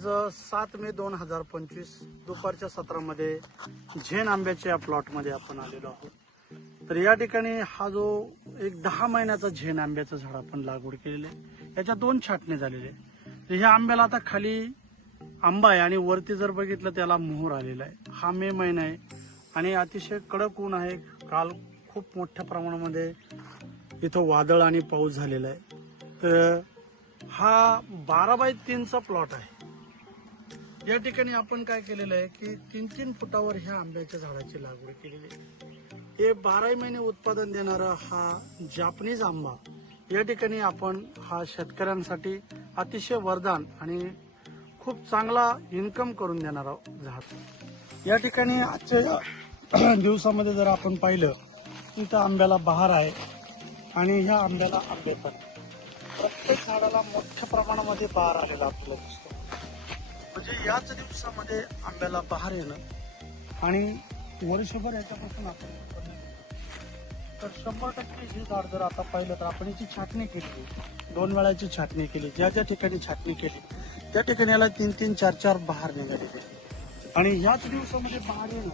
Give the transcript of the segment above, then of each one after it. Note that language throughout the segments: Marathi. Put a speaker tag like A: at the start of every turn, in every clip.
A: आज सात मे दोन हजार पंचवीस दुपारच्या सत्रामध्ये झेन आंब्याच्या प्लॉटमध्ये आपण आलेलो आहोत. तर या ठिकाणी हा जो एक दहा महिन्याचा झेन आंब्याचं झाड आपण लागवड केलेलं आहे. याच्या दोन छाटणे झालेले आहे. तर ह्या आंब्याला आता खाली आंबा आहे आणि वरती जर बघितलं त्याला मोहर आलेला आहे. हा मे महिना आहे आणि अतिशय कडक ऊन आहे. काल खूप मोठ्या प्रमाणामध्ये इथं वादळ आणि पाऊस झालेला आहे. तर हा बारा बाय तीनचा प्लॉट आहे. या ठिकाणी आपण काय केलेलं आहे की तीन तीन फुटावर ह्या आंब्याच्या झाडाची लागवड केलेली आहे. हे बाराही महिने उत्पादन देणारा हा जापनीज आंबा या ठिकाणी आपण हा शेतकऱ्यांसाठी अतिशय वरदान आणि खूप चांगला इन्कम करून देणारा झाड. या ठिकाणी आजच्या दिवसामध्ये जर आपण पाहिलं तर आंब्याला बहार आहे आणि ह्या आंब्याला आंबे पण. प्रत्येक झाडाला मोठ्या प्रमाणामध्ये बहार आलेला आपल्याला दिसतो. म्हणजे याच दिवसामध्ये आंब्याला बहार येणं आणि वर्षभर याच्यापासून आपण तर शंभर टक्के हे झाड जर आता पाहिलं तर आपण याची छाटणी केली. दोन वेळाची छाटणी केली. ज्या ज्या ठिकाणी छाटणी केली त्या ठिकाणी याला तीन तीन चार चार बहार निघालेले आणि ह्याच दिवसामध्ये बहार येणं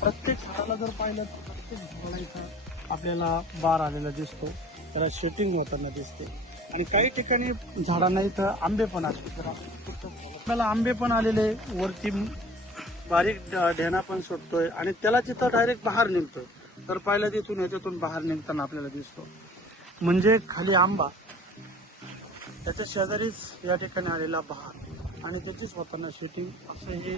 A: प्रत्येक झाडाला जर पाहिलं तर प्रत्येक झाडाचा आपल्याला बार आलेला दिसतो. त्याला शेटिंग होताना दिसते. आणि काही ठिकाणी झाडांना इथं आंबे पण असतो तर आपल्याला आंबे पण आलेले वरती बारीक ढेणा पण सुटतोय आणि त्याला तिथं डायरेक्ट बाहेर निघतोय. तर पाहिलं तिथून याच्यातून बाहेर निघताना आपल्याला दिसतो. म्हणजे खाली आंबा. त्याच्या शेजारीच या ठिकाणी आलेला बहार. आणि त्याचीच होताना शेटिंग असं हे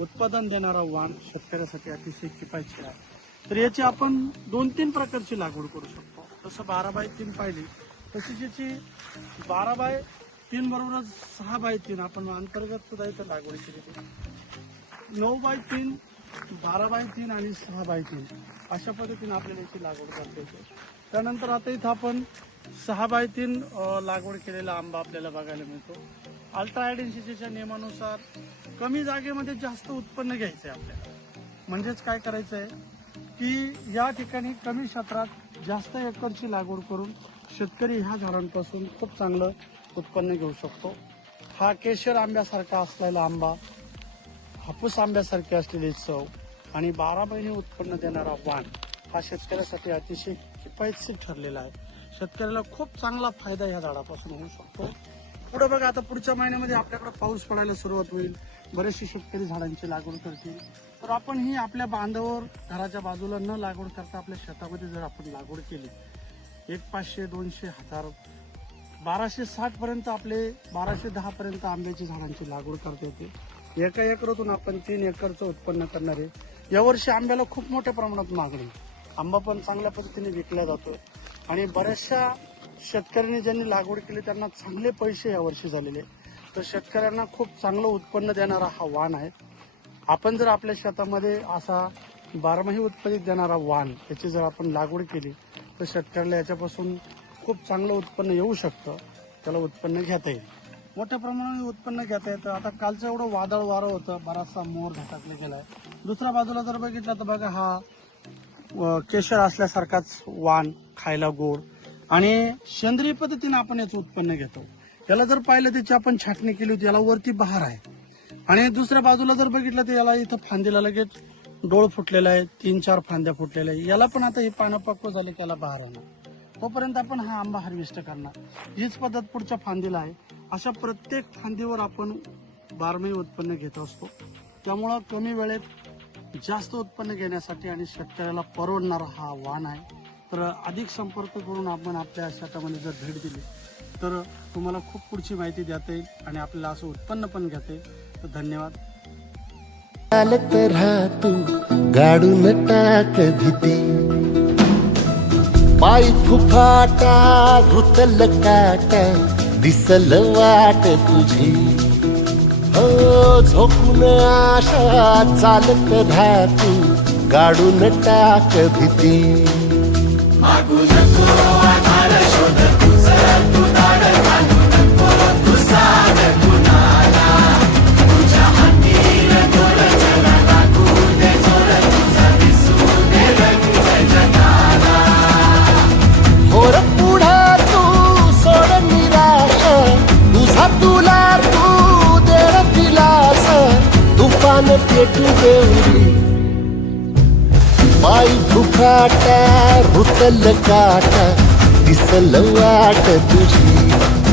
A: उत्पादन देणारा वाण शेतकऱ्यासाठी अतिशय किफायतशीर आहे. तर याची आपण दोन तीन प्रकारची लागवड करू शकतो. जसं बारा बाय तीन पाहिली तशी याची बारा बाय तीन बरोबरच सहा बाय तीन. आपण अंतर्गत सुद्धा इथं लागवड केली नऊ बाय तीन बारा बाय तीन आणि सहा बाय तीन. अशा पद्धतीने आपल्याला याची लागवड करता येते. त्यानंतर आता इथं आपण सहा बाय तीन लागवड केलेला आंबा आपल्याला बघायला मिळतो. अल्ट्रा आयडेन्सिटीच्या नियमानुसार कमी जागेमध्ये जास्त उत्पन्न घ्यायचं आहे आपल्याला. म्हणजेच काय करायचं आहे की या ठिकाणी कमी क्षेत्रात जास्त एकरची लागवड करून शेतकरी ह्या झाडांपासून खूप चांगलं उत्पन्न घेऊ शकतो. हा केशर आंब्यासारखा असलेला आंबा हापूस आंब्यासारखी असलेली चव आणि बारा महिने उत्पन्न देणारा वाण हा शेतकऱ्यासाठी अतिशय किफायतशीर ठरलेला आहे. शेतकऱ्याला खूप चांगला फायदा या झाडापासून होऊ शकतो. पुढे बघा आता पुढच्या महिन्यामध्ये आपल्याकडे पाऊस पडायला सुरुवात होईल. बरेचसे शेतकरी झाडांची लागवड करतील. तर आपण ही आपल्या बांधावर घराच्या बाजूला न लागवड करता आपल्या शेतामध्ये जर आपण लागवड केली एक पाचशे दोनशे हजार बाराशे साठ पर्यंत आपले बाराशे दहा पर्यंत आंब्याची झाडांची लागवड करता येते. एका एकरातून आपण तीन एकरचं उत्पन्न करणार आहे. यावर्षी आंब्याला खूप मोठ्या प्रमाणात मागणी. आंबा पण चांगल्या पद्धतीने विकला जातो. आणि बऱ्याचशा शेतकऱ्यांनी ज्यांनी लागवड केली त्यांना चांगले पैसे यावर्षी झालेले तर शेतकऱ्यांना खूप चांगलं उत्पन्न देणारा हा वाण आहे. आपण जर आपल्या शेतामध्ये असा बारमाही उत्पादित देणारा वाण याची जर आपण लागवड केली तर शेतकऱ्याला याच्यापासून खूप चांगलं उत्पन्न येऊ शकतं. त्याला उत्पन्न घेता येईल. मोठ्या प्रमाणात उत्पन्न घेता येतं. आता कालचं एवढं वादळ वारं होतं. बराचसा मोर झटाकला गेलाय. दुसऱ्या बाजूला जर बघितलं तर बघा हा व केशर असल्यासारखाच वाण खायला गोड. आणि सेंद्रिय पद्धतीने आपण याचं उत्पन्न घेतो. याला जर पाहिलं त्याची आपण छाटणी केली होती याला वरती बहार आहे. आणि दुसऱ्या बाजूला जर बघितलं तर याला इथं फांदीला लगेच डोळ फुटलेला आहे तीन चार फांद्या फुटलेल्या आहे. याला पण आता हे पानं पक्व झाले की याला बहार येणार. तोपर्यंत आपण हा आंबा हार्वेस्ट करणार. हीच पद्धत पुढच्या फांदीला आहे. अशा प्रत्येक फांदीवर आपण बारमाही उत्पन्न घेत असतो. त्यामुळं कमी वेळेत जास्त उत्पन्न घेण्यासाठी आणि शेतकऱ्याला परवडणारा हा वाण आहे. तर अधिक संपर्क करून आपण आपल्या शेतामध्ये जर भेट दिली तर तुम्हाला खूप पुढची माहिती देता येईल आणि आपल्याला असं उत्पन्न पण घेता येईल. तर धन्यवाद.
B: चालत राहा तू गाडून टाक भीती. पाय फुफाटा रुतल काटा दिसल वाट तुझी. हो झोपून आशा चालत राहा तू गाडून टाक भीती. मागू नको देवरी पायी फुफाटा रुतल काटा दिसल वाट तुझी.